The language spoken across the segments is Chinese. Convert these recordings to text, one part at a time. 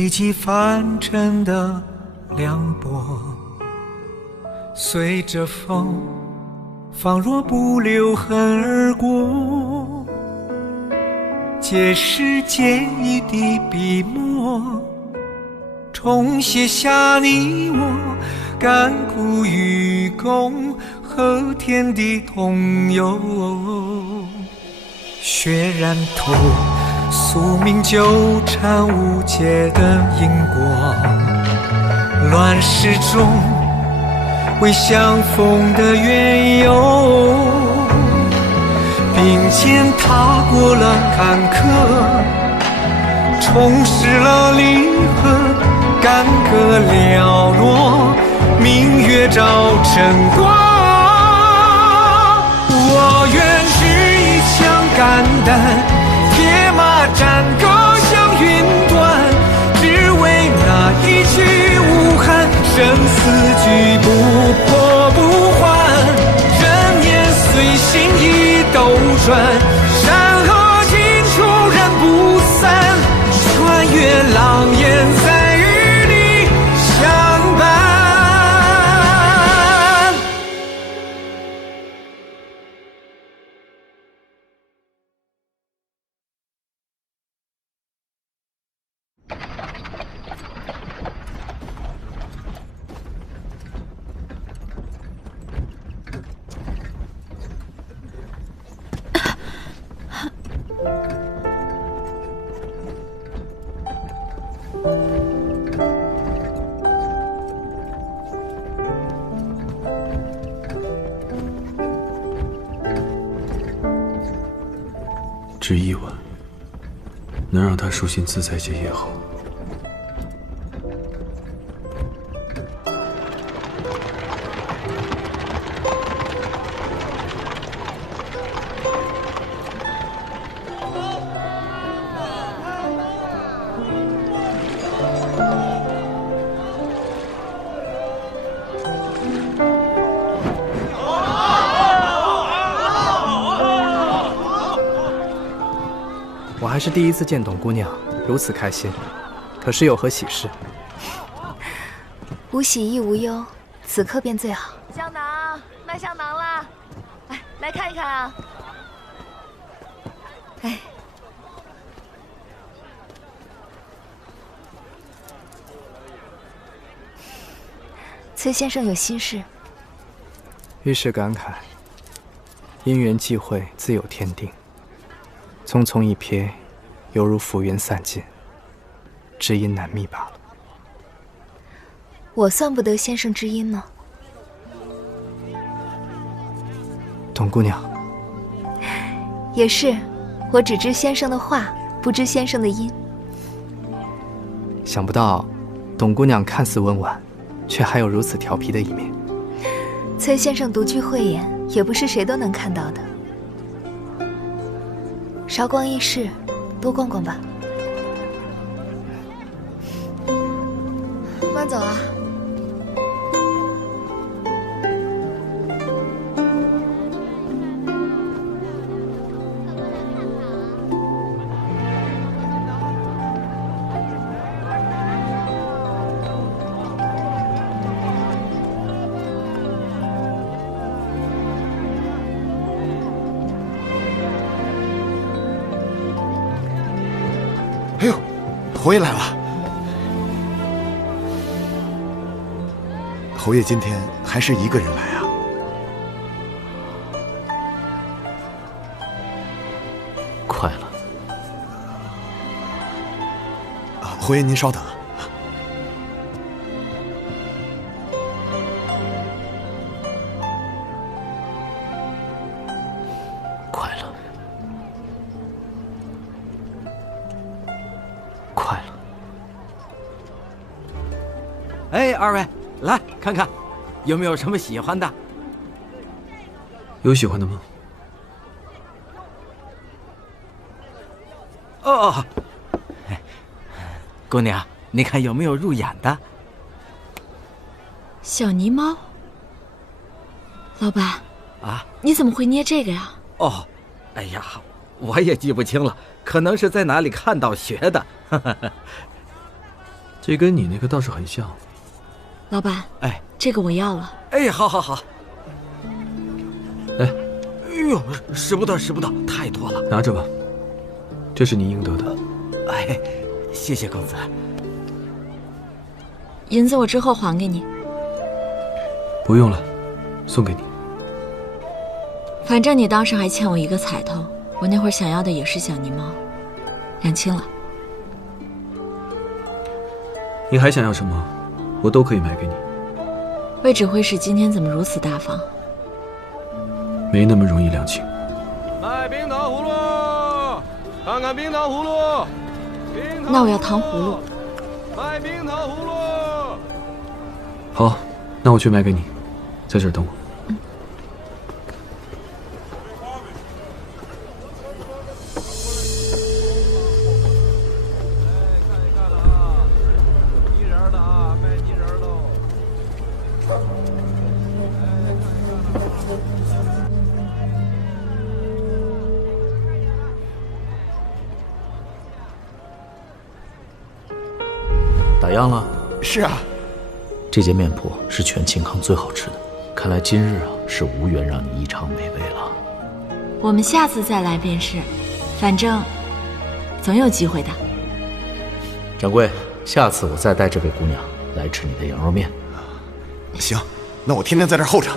北极翻沉的凉薄，随着风仿若不留痕而过，借时间一滴笔墨，重写下你我甘苦与共和天地同游。血染透宿命纠缠无解的因果，乱世中为相逢的缘由，并肩踏过了坎坷，重拾了离合，干戈寥落，明月照晨光。我愿执一枪肝胆，铁马战戈向云端，只为那一曲无憾，生死局不破不还。人年随心意斗转，山河尽处人不散，穿越狼烟再与你相伴。只一吻，能让他舒心自在些也好。我还是第一次见董姑娘，如此开心。可是有何喜事？无喜亦无忧，此刻便最好。香囊，卖香囊啦！哎，来看一看啊！哎，崔先生有心事。遇事感慨，因缘际会，自有天定。匆匆一瞥，犹如浮云散尽，知音难觅罢了。我算不得先生知音吗？董姑娘，也是，我只知先生的话，不知先生的音。想不到，董姑娘看似温婉，却还有如此调皮的一面。崔先生独具慧眼，也不是谁都能看到的。韶光易逝，多逛逛吧。慢走啊！哎呦，侯爷来了！侯爷今天还是一个人来啊？快了。侯爷您稍等。快了。哎，二位，来看看，有没有什么喜欢的？有喜欢的吗？哦，姑娘，你看有没有入眼的？小泥猫。老板啊，你怎么会捏这个呀？哦，哎呀，我也记不清了，可能是在哪里看到学的。这跟你那个倒是很像。老板，哎，这个我要了。哎，好好好。哎，哎呦，使不得，使不得，太多了。拿着吧，这是你应得的。哎，谢谢公子。银子我之后还给你。不用了，送给你。反正你当时还欠我一个彩头，我那会儿想要的也是小泥猫，两清了。你还想要什么，我都可以买给你。魏指挥使今天怎么如此大方？没那么容易两清。卖冰糖葫芦，看看冰糖葫芦。那我要糖葫芦。卖冰糖葫芦。好，那我去买给你，在这儿等我。打烊了。是啊，这间面铺是全庆康最好吃的，看来今日啊是无缘让你异常美味了。我们下次再来便是，反正总有机会的。掌柜，下次我再带这位姑娘来吃你的羊肉面。行，那我天天在这儿候着。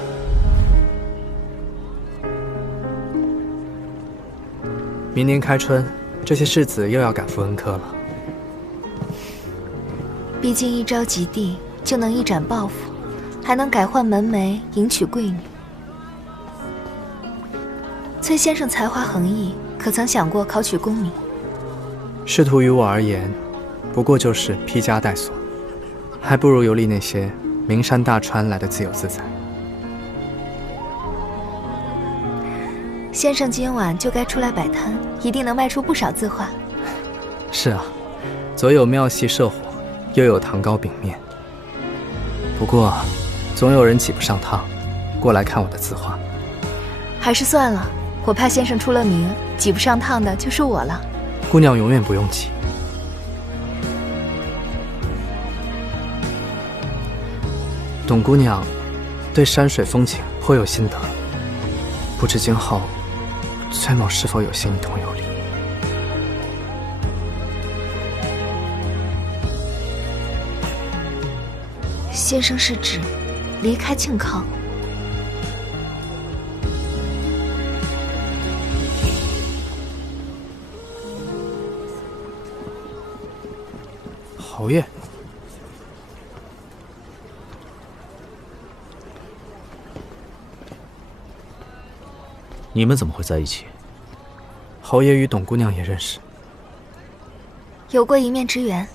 明年开春，这些世子又要赶赴恩科了。毕竟一招及第，就能一展抱负，还能改换门楣，迎娶贵女。崔先生才华横溢，可曾想过考取功名？仕途于我而言，不过就是披枷带锁，还不如游历那些名山大川来的自由自在。先生今晚就该出来摆摊，一定能卖出不少字画。是啊，左有庙戏社火，又有糖糕饼面。不过，总有人挤不上趟，过来看我的字画。还是算了，我怕先生出了名，挤不上趟的就是我了。姑娘永远不用急。董姑娘对山水风景颇有心得，不知今后崔某是否有心一同游历？先生是指离开庆康？侯爷，你们怎么会在一起？侯爷与董姑娘也认识，有过一面之缘，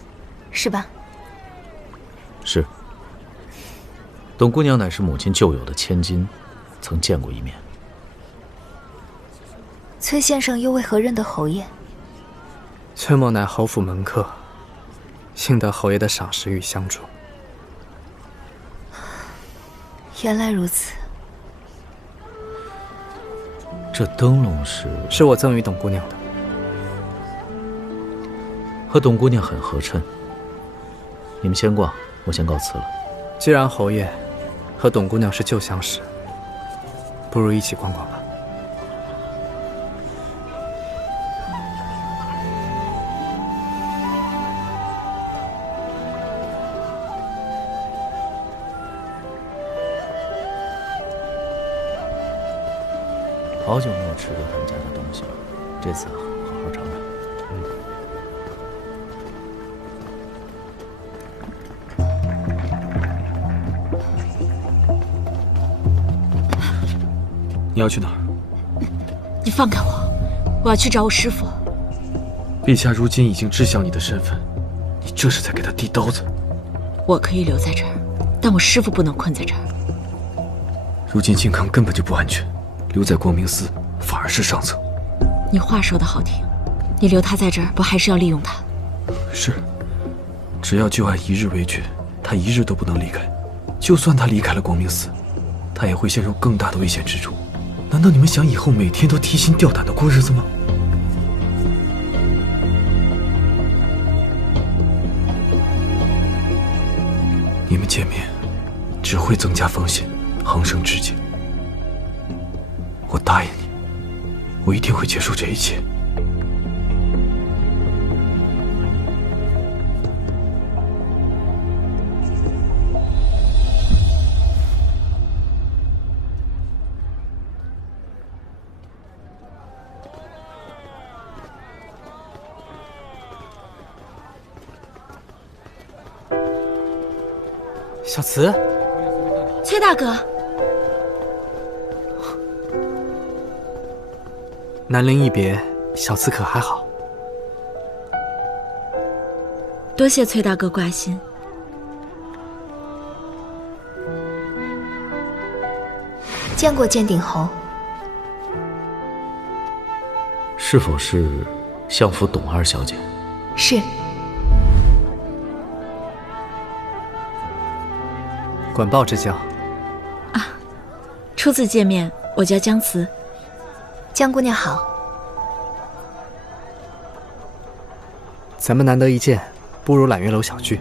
是吧？是。董姑娘乃是母亲旧友的千金，曾见过一面。崔先生又为何认得侯爷？崔某乃侯府门客，幸得侯爷的赏识与相助。原来如此。这灯笼是我赠予董姑娘的，和董姑娘很合衬。你们先逛，我先告辞了。既然侯爷和董姑娘是旧相识，不如一起逛逛吧。好久没有吃过他们家的东西了，这次好好尝尝。你要去哪儿？你放开我，我要去找我师父。陛下如今已经知晓你的身份，你这是在给他递刀子。我可以留在这儿，但我师父不能困在这儿。如今靖康根本就不安全，留在光明寺反而是上策。你话说得好听，你留他在这儿，不还是要利用他？是，只要旧爱一日未绝，他一日都不能离开。就算他离开了光明寺，他也会陷入更大的危险之中。难道你们想以后每天都提心吊胆的过日子吗？你们见面只会增加风险，横生枝节。我答应你，我一定会结束这一切。小慈，崔大哥，南陵一别，小慈可还好？多谢崔大哥挂心。见过剑鼎侯。是否是相府董二小姐？是。管鲍之交。啊，初次见面，我叫江慈。江姑娘好。咱们难得一见，不如揽月楼小聚。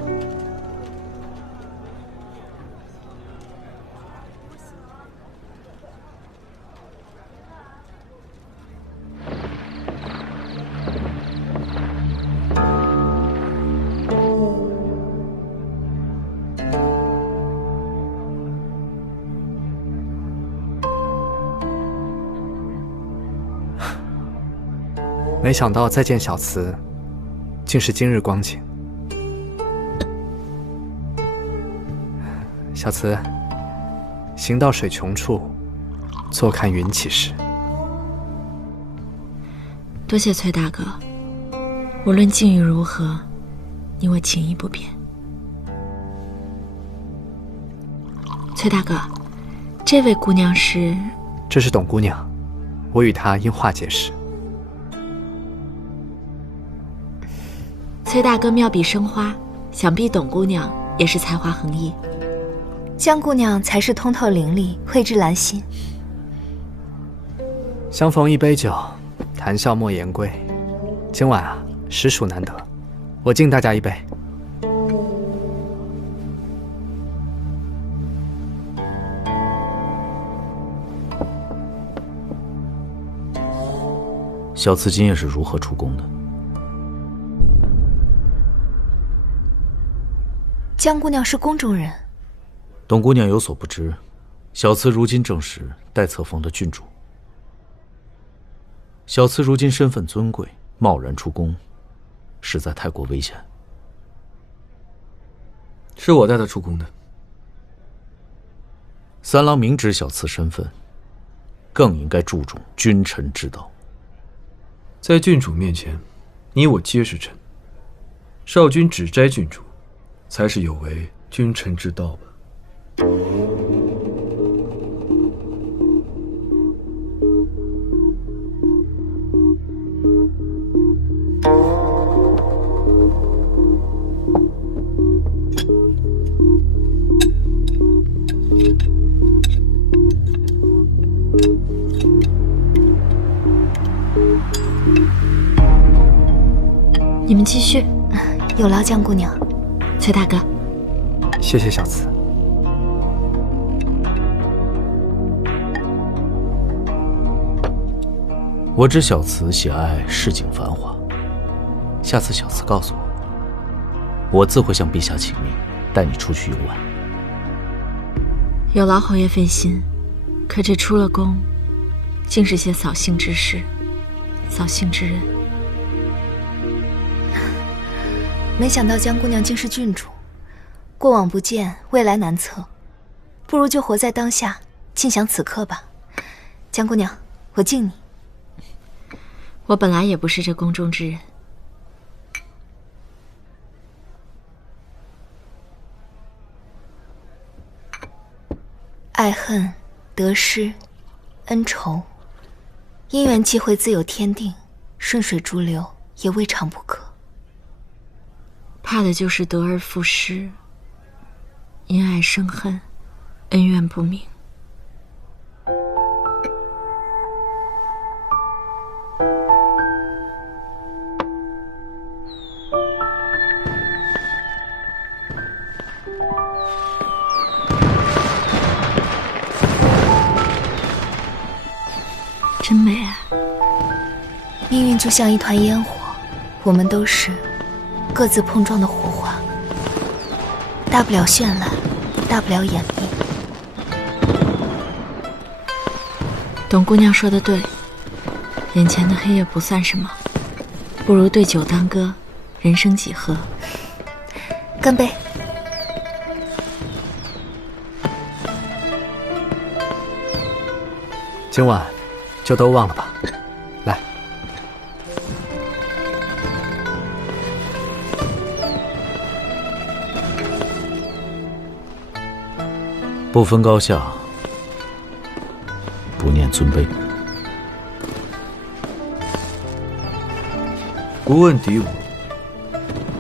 没想到再见小慈，竟是今日光景。小慈，行到水穷处，坐看云起时。多谢崔大哥，无论境遇如何，你我情谊不变。崔大哥，这位姑娘是？这是董姑娘，我与她因话结识。崔大哥妙笔生花，想必董姑娘也是才华横溢。江姑娘才是通透伶俐，蕙质兰心。相逢一杯酒，谈笑莫言归。今晚啊，实属难得，我敬大家一杯。小慈今夜是如何出宫的？江姑娘是宫中人。董姑娘有所不知，小慈如今正是代册封的郡主。小慈如今身份尊贵，贸然出宫，实在太过危险。是我带她出宫的。三郎明知小慈身份，更应该注重君臣之道。在郡主面前，你我皆是臣。少君只摘郡主，才是有违君臣之道吧。你们继续。有劳江姑娘。崔大哥，谢谢小慈。我知小慈喜爱市井繁华，下次小慈告诉我，我自会向陛下请命，带你出去游玩。有劳侯爷费心，可这出了宫，竟是些扫兴之事，扫兴之人。没想到江姑娘竟是郡主，过往不见，未来难测，不如就活在当下，尽享此刻吧。江姑娘，我敬你。我本来也不是这宫中之人。爱恨、得失、恩仇，因缘际会自有天定，顺水逐流也未尝不可。怕的就是得而复失，因爱生恨，恩怨不明。真美啊！命运就像一团烟火，我们都是各自碰撞的火花，大不了绚烂，大不了湮灭。董姑娘说的对，眼前的黑夜不算什么，不如对酒当歌，人生几何？干杯！今晚就都忘了吧。来，不分高下，不念尊卑。不问敌我，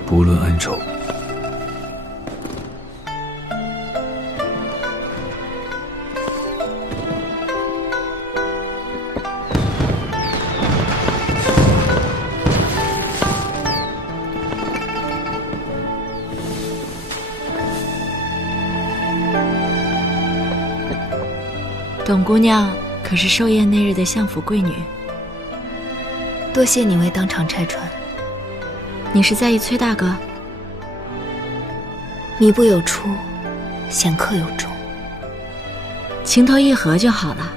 不论恩仇。董姑娘可是寿宴那日的相府贵女，多谢你为当场拆穿。你是在意崔大哥？弥不有出，显客有终，情投意合就好了，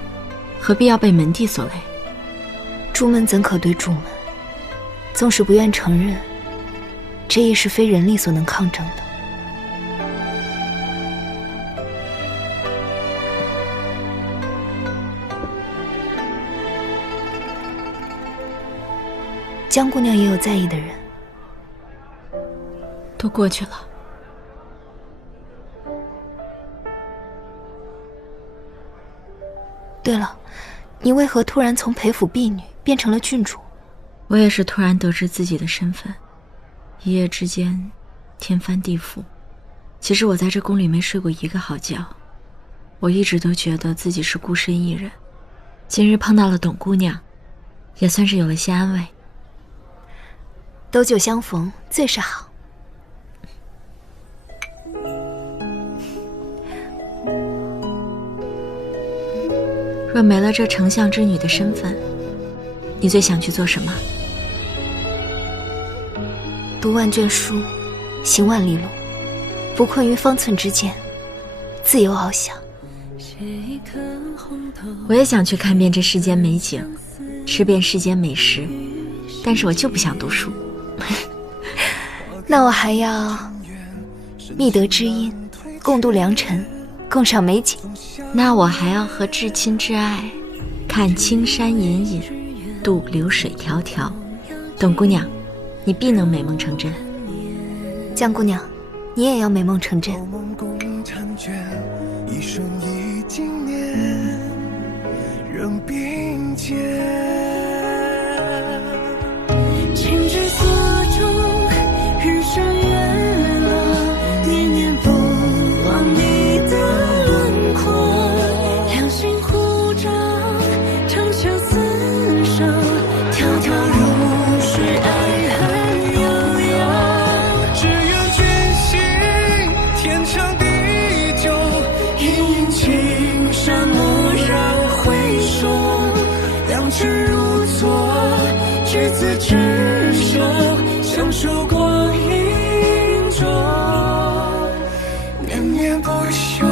何必要被门第所累？朱门怎可对朱门？纵使不愿承认，这亦是非人力所能抗争的。江姑娘也有在意的人，都过去了。对了，你为何突然从陪府婢女变成了郡主？我也是突然得知自己的身份，一夜之间天翻地覆。其实我在这宫里没睡过一个好觉，我一直都觉得自己是孤身一人，今日碰到了董姑娘，也算是有了些安慰。斗酒相逢最是好。若没了这丞相之女的身份，你最想去做什么？读万卷书，行万里路，不困于方寸之间，自由翱翔。我也想去看遍这世间美景，吃遍世间美食，但是我就不想读书。那我还要觅得知音，共度良辰，共赏美景。那我还要和至亲至爱看青山隐隐，渡流水迢迢。董姑娘，你必能美梦成真。江姑娘，你也要美梦成真。一生一经年，仍并肩。情之所钟，日升月落，念念不忘你的轮廓。两心互照，长相厮守，迢迢如水，爱恨悠悠。只愿君心天长地久，一饮青山蓦然回首，良辰如昨，执子之手，相守光阴中，念念不休。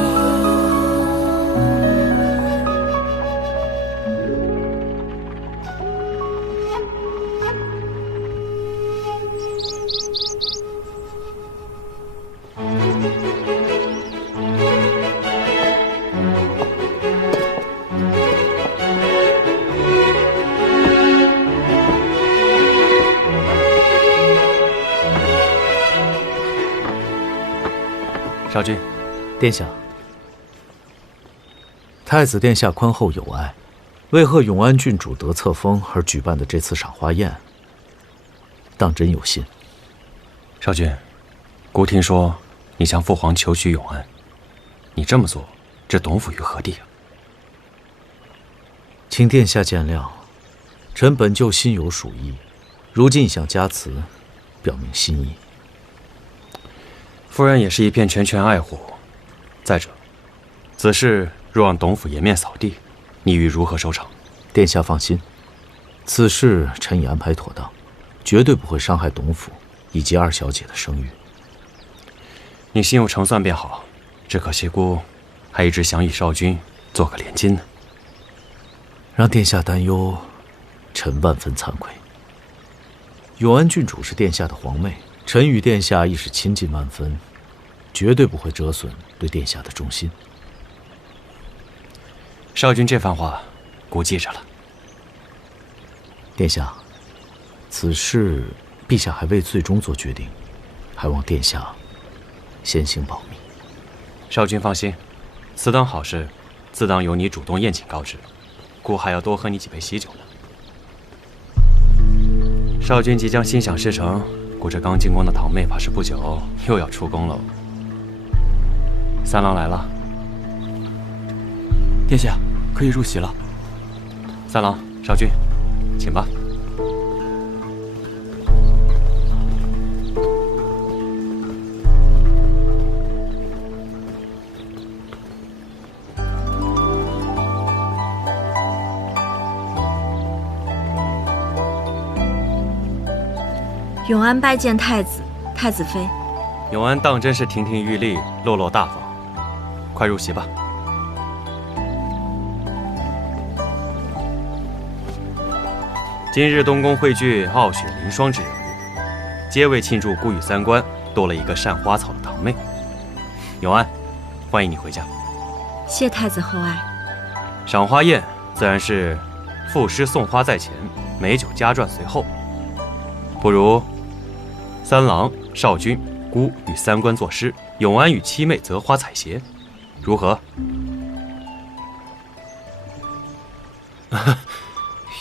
少君，殿下，太子殿下宽厚有爱，为贺永安郡主得册封而举办的这次赏花宴，当真有心。少君，孤听说你向父皇求娶永安，你这么做，置董府于何地啊？请殿下见谅，臣本就心有属意，如今想加辞，表明心意。夫人也是一片拳拳爱护。再者，此事若让董府颜面扫地，你欲如何收场？殿下放心，此事臣已安排妥当，绝对不会伤害董府以及二小姐的声誉。你心有成算便好，只可惜姑还一直想与少君做个连襟呢。让殿下担忧，臣万分惭愧。永安郡主是殿下的皇妹，臣与殿下亦是亲近万分，绝对不会折损对殿下的忠心。少君这番话，姑记着了。殿下，此事陛下还未最终做决定，还望殿下先行保密。少君放心，此等好事，自当由你主动宴请告知，姑还要多喝你几杯喜酒呢。少君即将心想事成，姑这刚进宫的堂妹怕是不久又要出宫喽。三郎来了。殿下，可以入席了。三郎、少君，请吧。永安拜见太子、太子妃。永安当真是亭亭玉立、落落大方，快入席吧。今日东宫汇聚傲雪凌霜之人物，皆为庆祝姑与三官多了一个善花草的堂妹。永安，欢迎你回家。谢太子厚爱。赏花宴自然是赋诗送花在前，美酒佳馔随后。不如三郎、少君、姑与三官作诗，永安与七妹择花采撷，如何？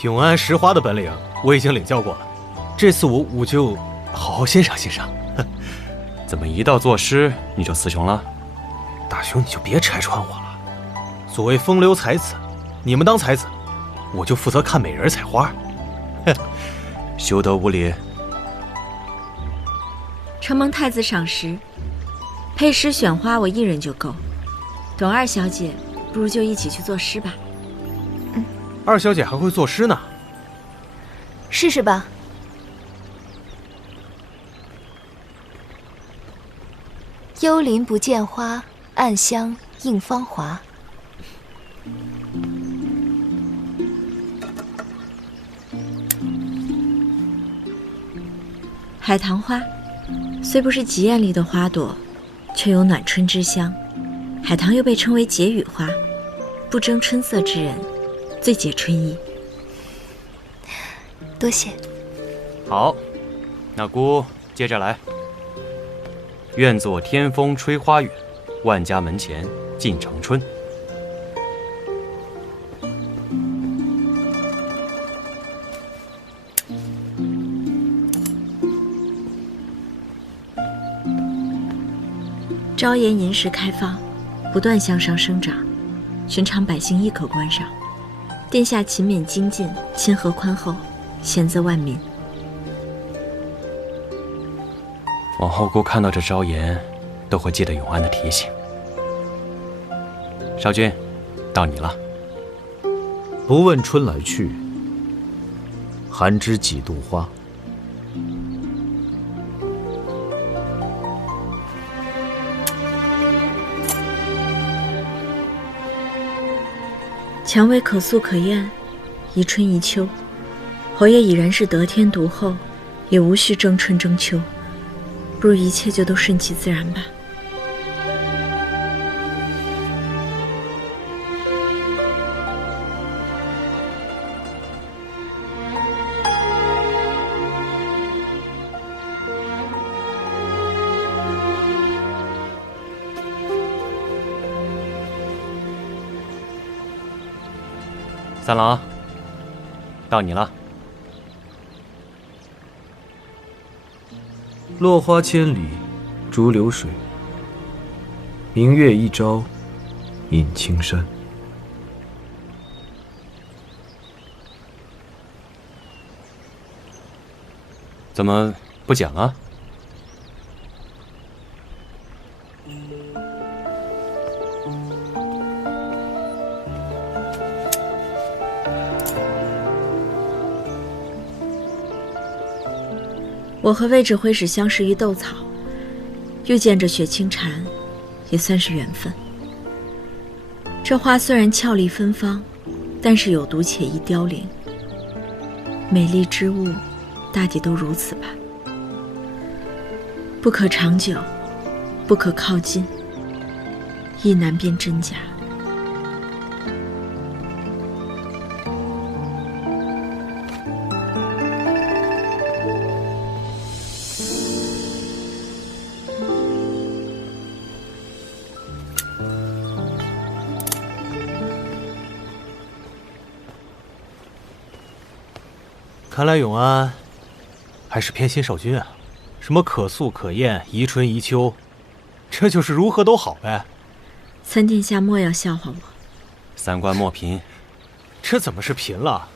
永安识花的本领我已经领教过了，这次我就好好欣赏欣赏。怎么一到作诗你就词穷了？大兄你就别拆穿我了。所谓风流才子，你们当才子，我就负责看美人采花。休得无礼。承蒙太子赏识，配诗选花我一人就够。董二小姐，不如就一起去作诗吧。二小姐还会作诗呢，试试吧。幽林不见花，暗香映芳华。海棠花，虽不是极艳丽的花朵，却有暖春之香。海棠又被称为解语花，不争春色之人，最解春意。多谢。好，那姑接着来。愿作天风吹花远，万家门前尽成春。朝颜银石开放，不断向上生长，寻常百姓亦可观赏。殿下勤勉精进，亲和宽厚，贤泽万民。往后姑看到这朝颜，都会记得永安的提醒。少君，到你了。不问春来去，寒知几度花。蔷薇可素可艳，一春一秋。侯爷已然是得天独厚，也无需争春争秋，不如一切就都顺其自然吧。三郎，到你了。落花千里，逐流水。明月一朝，映青山。怎么不讲啊？我和魏指挥使相识于斗草，遇见着雪清禅，也算是缘分。这花虽然俏丽芬芳，但是有毒且易凋零。美丽之物，大抵都如此吧，不可长久，不可靠近，亦难辨真假。看来永安还是偏心少君啊，什么可素可厌，宜春宜秋，这就是如何都好呗。参殿下莫要笑话我，三观莫贫。这怎么是贫了？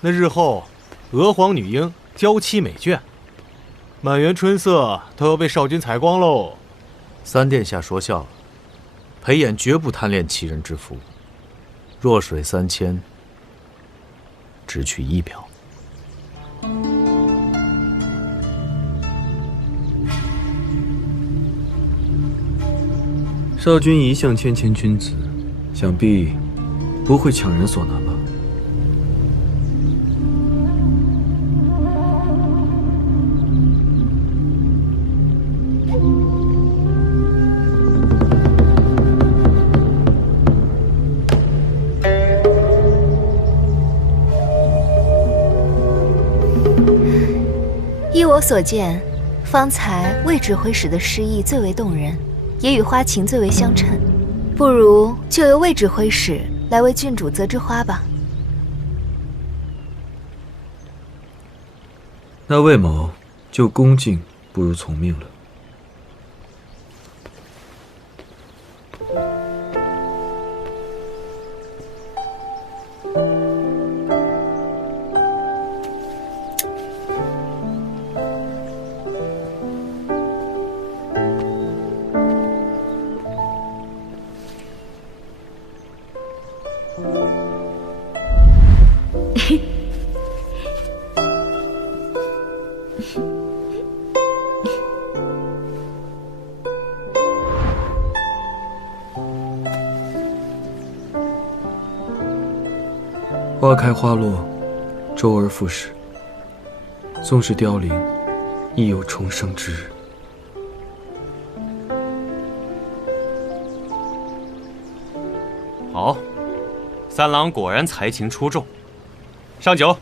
那日后娥皇女英娇妻美眷，满园春色都要被少君采光喽。三殿下说笑了，裴衍绝不贪恋其人之福，弱水三千，只取一瓢。少君一向谦谦君子，想必不会强人所难吧？依我所见，方才魏指挥使的诗意最为动人，也与花情最为相称，不如就由魏指挥使来为郡主择枝花吧。那魏某就恭敬不如从命了。花开花落，周而复始。纵是凋零，亦有重生之日。好，三郎果然才情出众。上酒。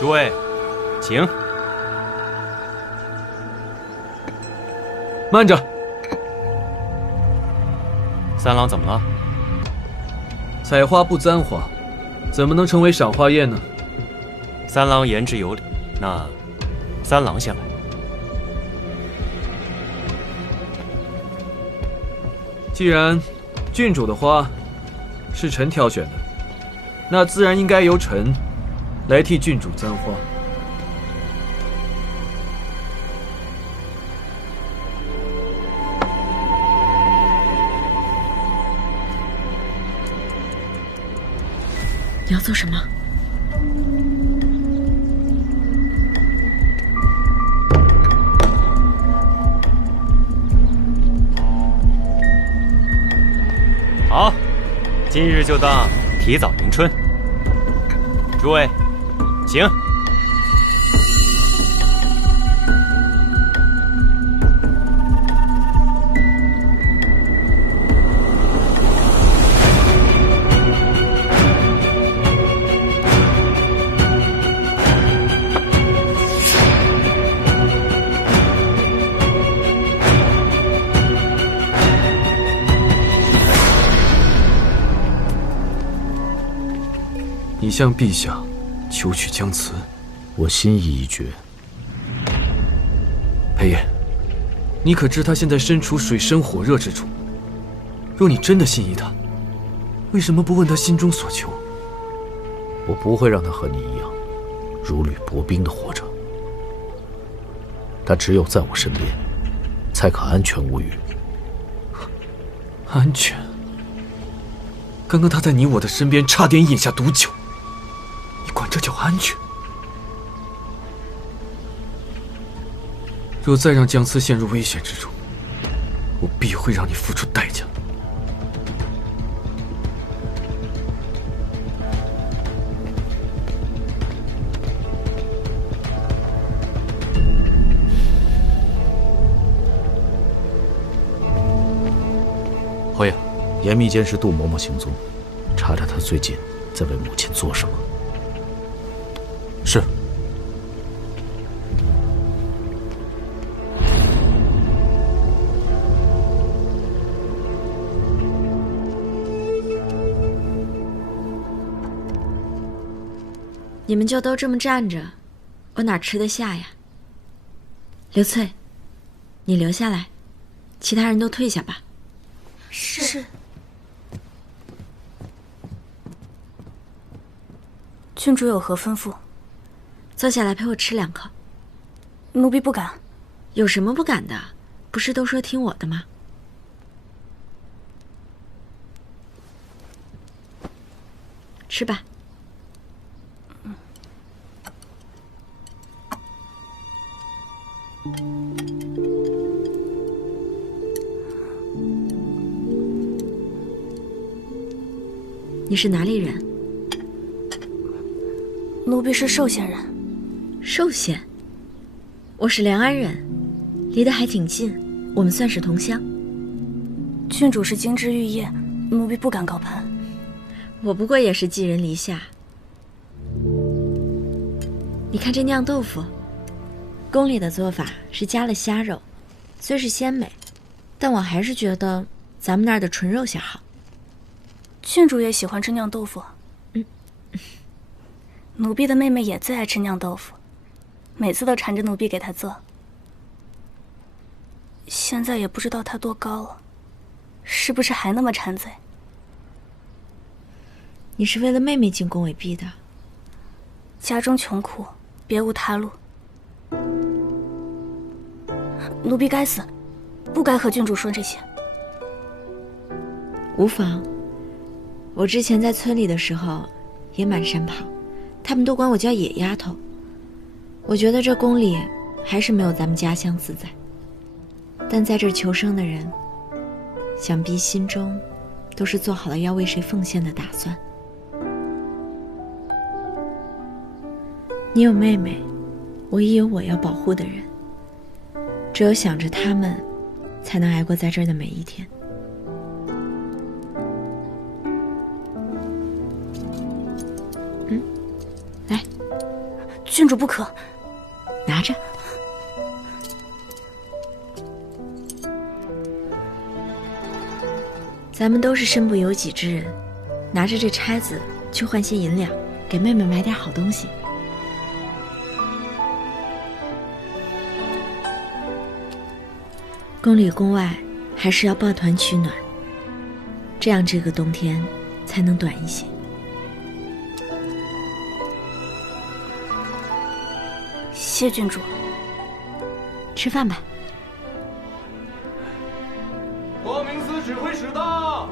诸位，请。慢着，三郎怎么了？采花不簪花，怎么能成为赏花宴呢？三郎言之有理，那三郎先来。既然郡主的花是臣挑选的，那自然应该由臣来替郡主簪花。你要做什么？好，今日就当提早迎春。诸位，请。你向陛下求取将辞，我心意已决。黑夜，你可知他现在身处水深火热之中？若你真的心仪他，为什么不问他心中所求？我不会让他和你一样，如履薄冰的活着。他只有在我身边，才可安全无虞。安全？刚刚他在你我的身边，差点饮下毒酒，你管这叫安全？若再让江思陷入危险之中，我必会让你付出代价。侯爷，严密监视杜嬷嬷行踪，查查她最近在为母亲做什么。是。你们就都这么站着，我哪吃得下呀？刘翠，你留下来，其他人都退下吧。是。郡主有何吩咐？坐下来陪我吃2口。奴婢不敢。有什么不敢的？不是都说听我的吗？吃吧。你是哪里人？奴婢是寿县人。寿县？我是梁安人，离得还挺近，我们算是同乡。郡主是金枝玉叶，奴婢不敢高攀。我不过也是寄人篱下。你看这酿豆腐，宫里的做法是加了虾肉，虽是鲜美，但我还是觉得咱们那儿的纯肉馅好。郡主也喜欢吃酿豆腐。奴婢的妹妹也最爱吃酿豆腐，每次都缠着奴婢给她做。现在也不知道她多高了，是不是还那么馋嘴？你是为了妹妹进宫为婢的？家中穷苦，别无他路。奴婢该死，不该和郡主说这些。无妨。我之前在村里的时候也满山跑，他们都管我叫野丫头。我觉得这宫里还是没有咱们家乡自在，但在这求生的人，想必心中都是做好了要为谁奉献的打算。你有妹妹，我也有我要保护的人，只有想着他们，才能挨过在这儿的每一天。来，郡主不可。拿着。咱们都是身不由己之人，拿着这钗子去换些银两，给妹妹买点好东西。宫里宫外还是要抱团取暖，这样这个冬天才能短一些。谢郡主。吃饭吧。光明司指挥使到。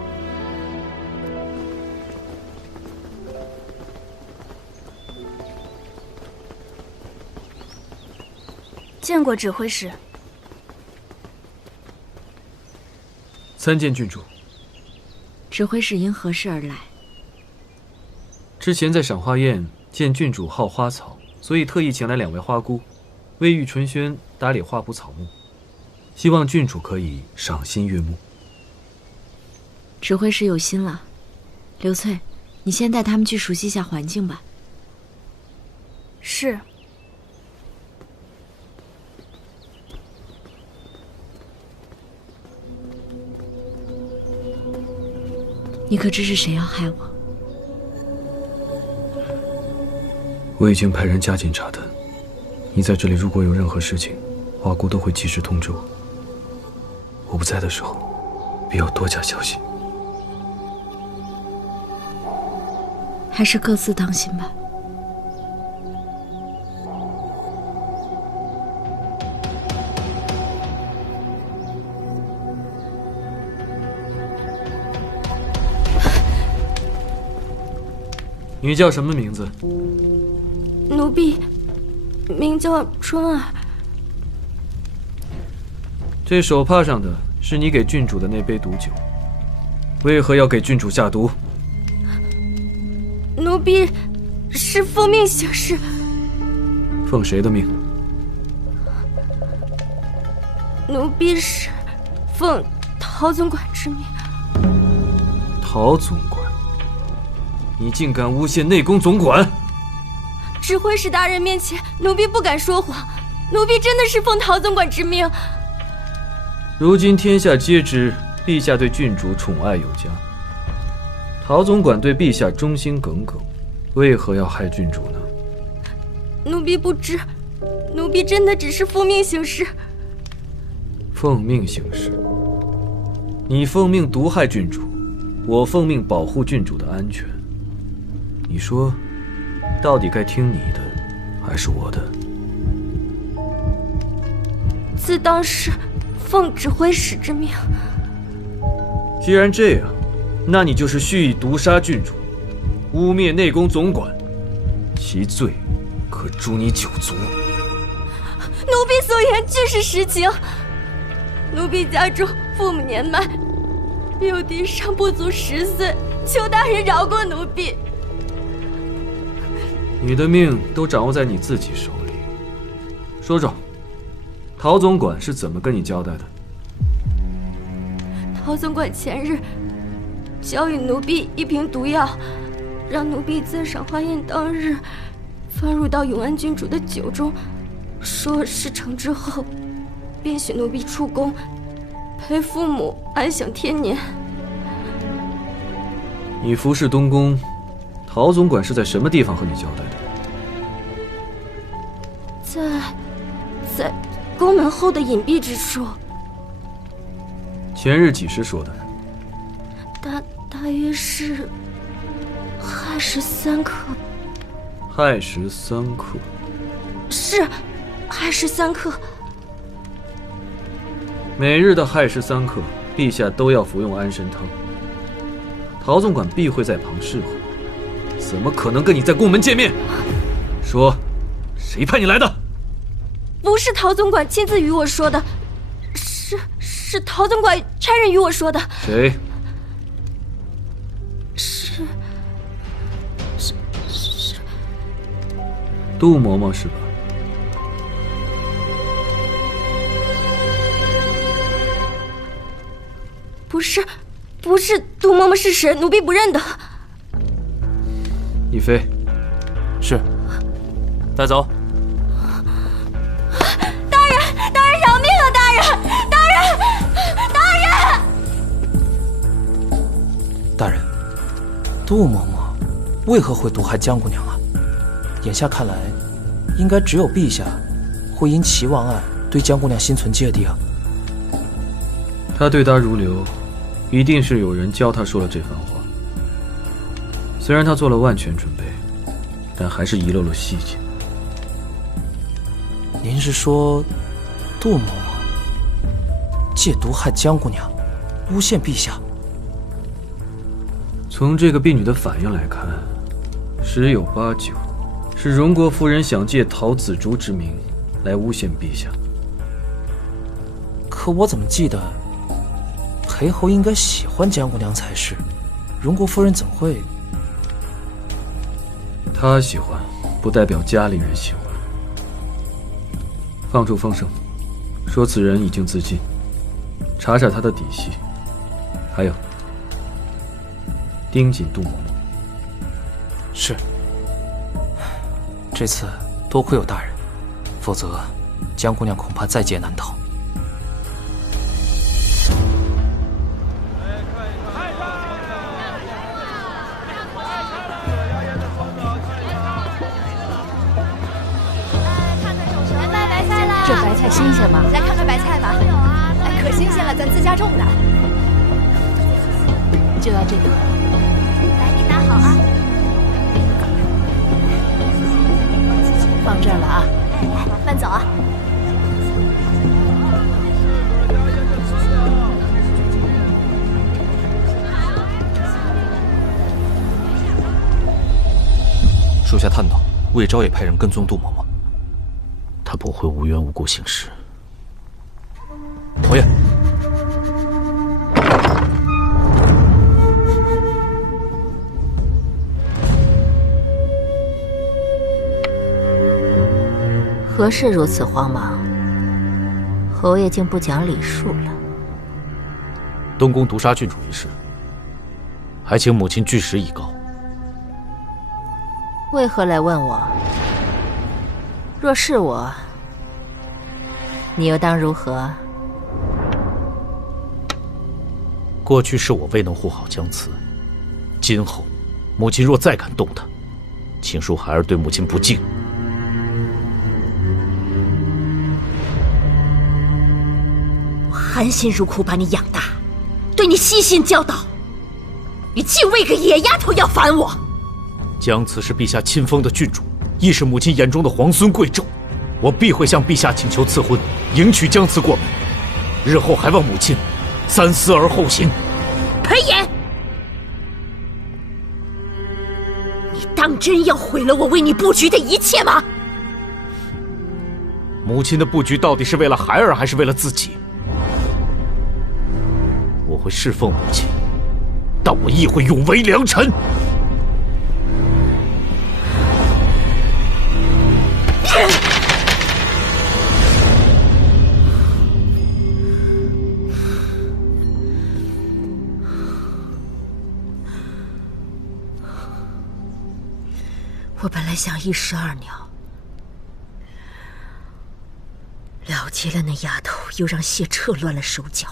见过指挥使。参见郡主。指挥使因何事而来？之前在赏花宴见郡主好花草，所以特意请来2位花姑，为玉纯轩打理花圃草木，希望郡主可以赏心悦目。指挥使有心了。刘翠，你先带他们去熟悉一下环境吧。是。你可知是谁要害我？我已经派人加紧查探，你在这里如果有任何事情，华姑都会及时通知我。我不在的时候，必要多加小心。还是各自当心吧。你叫什么名字？奴婢名叫春儿。这手帕上的是你给郡主的那杯毒酒，为何要给郡主下毒？奴婢是奉命行事。奉谁的命？奴婢是奉陶总管之命。陶总管？你竟敢诬陷内宫总管！指挥使大人面前，奴婢不敢说谎，奴婢真的是奉陶总管之命。如今天下皆知，陛下对郡主宠爱有加，陶总管对陛下忠心耿耿，为何要害郡主呢？奴婢不知，奴婢真的只是奉命行事。奉命行事？你奉命毒害郡主，我奉命保护郡主的安全。你说，到底该听你的，还是我的？自当是奉指挥使之命。既然这样，那你就是蓄意毒杀郡主，污蔑内宫总管，其罪可诛你9族。奴婢所言俱是实情。奴婢家中父母年迈，幼弟尚不足10岁，求大人饶过奴婢。你的命都掌握在你自己手里。说说，陶总管是怎么跟你交代的？陶总管前日交予奴婢一瓶毒药，让奴婢在赏花宴当日放入到永安郡主的酒中，说事成之后，便许奴婢出宫，陪父母安享天年。你服侍东宫，陶总管是在什么地方和你交代的？在宫门后的隐蔽之处。前日几时说的？大约是亥时3刻。亥时3刻。是亥时3刻。每日的亥时3刻，陛下都要服用安神汤。陶总管必会在旁侍候，怎么可能跟你在宫门见面？说，谁派你来的？不是陶总管亲自与我说的，是陶总管差人与我说的。谁？是杜嬷嬷是吧？不是，杜嬷嬷是谁？奴婢不认得。一飞，是，带走。大人饶命啊！大人！大人，杜嬷嬷为何会毒害江姑娘啊？眼下看来，应该只有陛下会因齐王案对江姑娘心存芥蒂啊。他对答如流，一定是有人教他说了这番话。虽然他做了万全准备，但还是遗漏了细节。您是说，杜嬷嬷借毒害江姑娘，诬陷陛下？从这个婢女的反应来看，10有8九是荣国夫人想借陶子竹之名来诬陷陛下。可我怎么记得裴侯应该喜欢江姑娘才是，荣国夫人怎会？他喜欢，不代表家里人喜欢。放出风声，说此人已经自尽，查查他的底细，还有盯紧杜嬷嬷。是。这次多亏有大人，否则江姑娘恐怕在劫难逃。这白菜很新鲜吗？来看看白菜吧。哎，可新鲜了，咱自家种的。就要这个。来，你拿好啊。放这儿了啊。哎，慢走啊。属下探到，魏昭也派人跟踪杜嬷嬷。他不会无缘无故行事。侯爷，何事如此慌忙？侯爷竟不讲礼数了。东宫毒杀郡主一事，还请母亲据实以告。为何来问我？若是我，你又当如何？过去是我未能护好江慈，今后母亲若再敢动他，请恕孩儿对母亲不敬。我含辛茹苦把你养大，对你悉心教导，你竟为个野丫头要反我！江慈是陛下亲封的郡主，亦是母亲眼中的皇孙贵胄，我必会向陛下请求赐婚，迎娶江慈过门。日后还望母亲三思而后行。裴炎，你当真要毁了我为你布局的一切吗？母亲的布局到底是为了孩儿，还是为了自己？我会侍奉母亲，但我亦会永为良臣。我本来想一石二鸟，了结了那丫头，又让谢彻乱了手脚，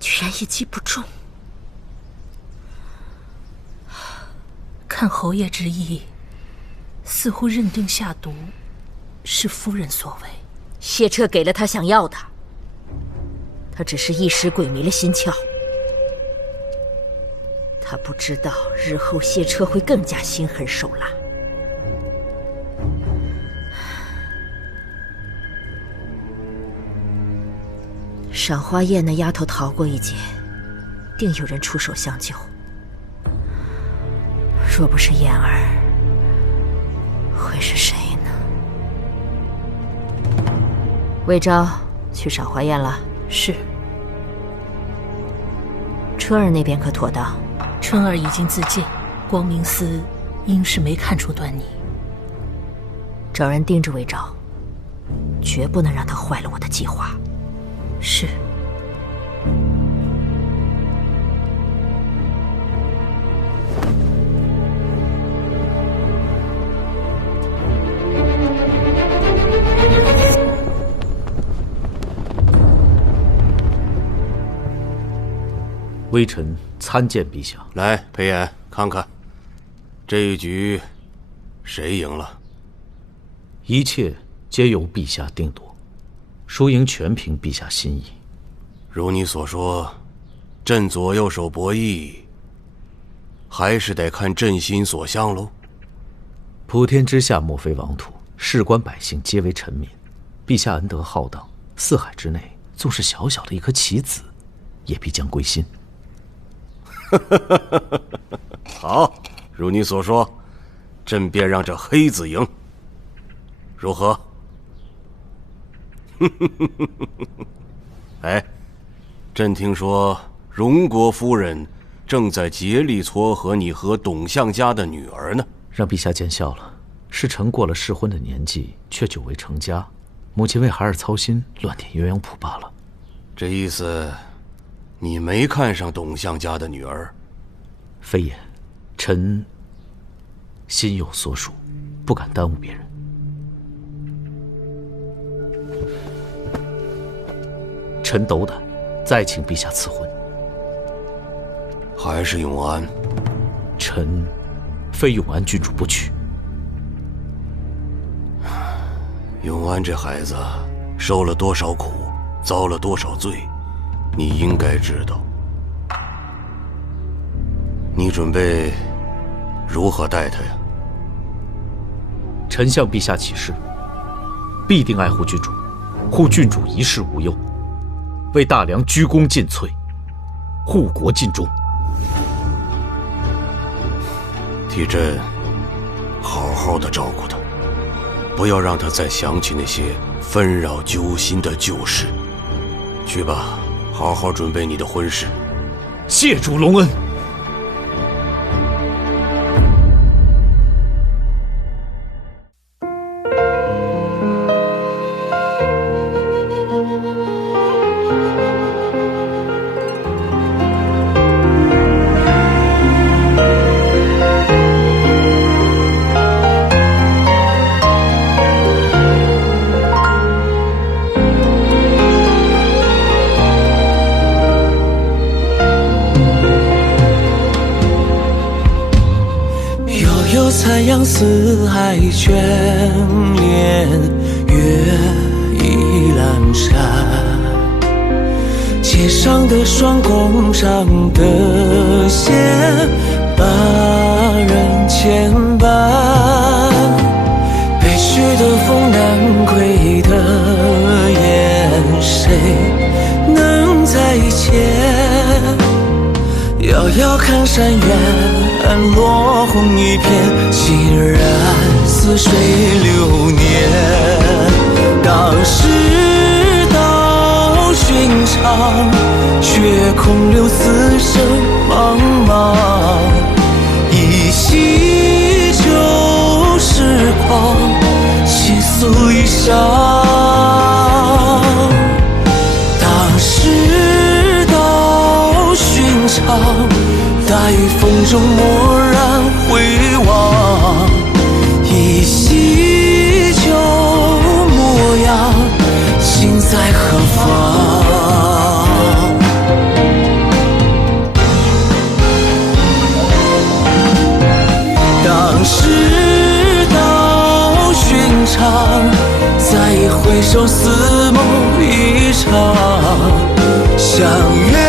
居然一击不中。看侯爷之意，似乎认定下毒是夫人所为。谢彻给了他想要的，他只是一时鬼迷了心窍。他不知道日后谢彻会更加心狠手辣。赏花宴那丫头逃过一劫，定有人出手相救。若不是燕儿，会是谁呢？魏昭，去赏花宴了。是。春儿那边可妥当？春儿已经自尽，光明司应是没看出端倪。找人盯着魏昭，绝不能让他坏了我的计划。是。微臣参见陛下。来，裴炎，看看这一局谁赢了？一切皆由陛下定夺，输赢全凭陛下心意。如你所说，朕左右手博弈，还是得看朕心所向喽。普天之下莫非王土，事关百姓皆为臣民。陛下恩德浩荡，四海之内，纵是小小的一颗棋子，也必将归心。好，如你所说，朕便让这黑子赢，如何？哎，朕听说荣国夫人正在竭力撮合你和董相家的女儿呢。让陛下见笑了，是臣过了适婚的年纪，却久未成家，母亲为孩儿操心，乱点鸳鸯谱罢了。这意思，你没看上董相家的女儿？非也，臣心有所属，不敢耽误别人。臣斗胆，再请陛下赐婚。还是永安？臣非永安郡主不娶。永安这孩子受了多少苦，遭了多少罪，你应该知道。你准备如何待他呀？臣向陛下起誓，必定爱护郡主，护郡主一世无忧，为大梁鞠躬尽瘁，护国尽忠。替朕好好的照顾他，不要让他再想起那些纷扰揪心的旧事。去吧，好好准备你的婚事。谢主隆恩。残阳四海眷恋，月已阑珊。街上的双弓长的线，把人牵绊。悲去的风，难归的雁，谁能再见？遥遥看山远，落红一片，欣然似水流年。当世道寻常，却空留此生茫茫。依稀旧时光，倾诉一晌。当世道寻常，大雨风中蓦然回望，依稀旧模样，心在何方？当世道寻常，再一回首，似梦一场。相约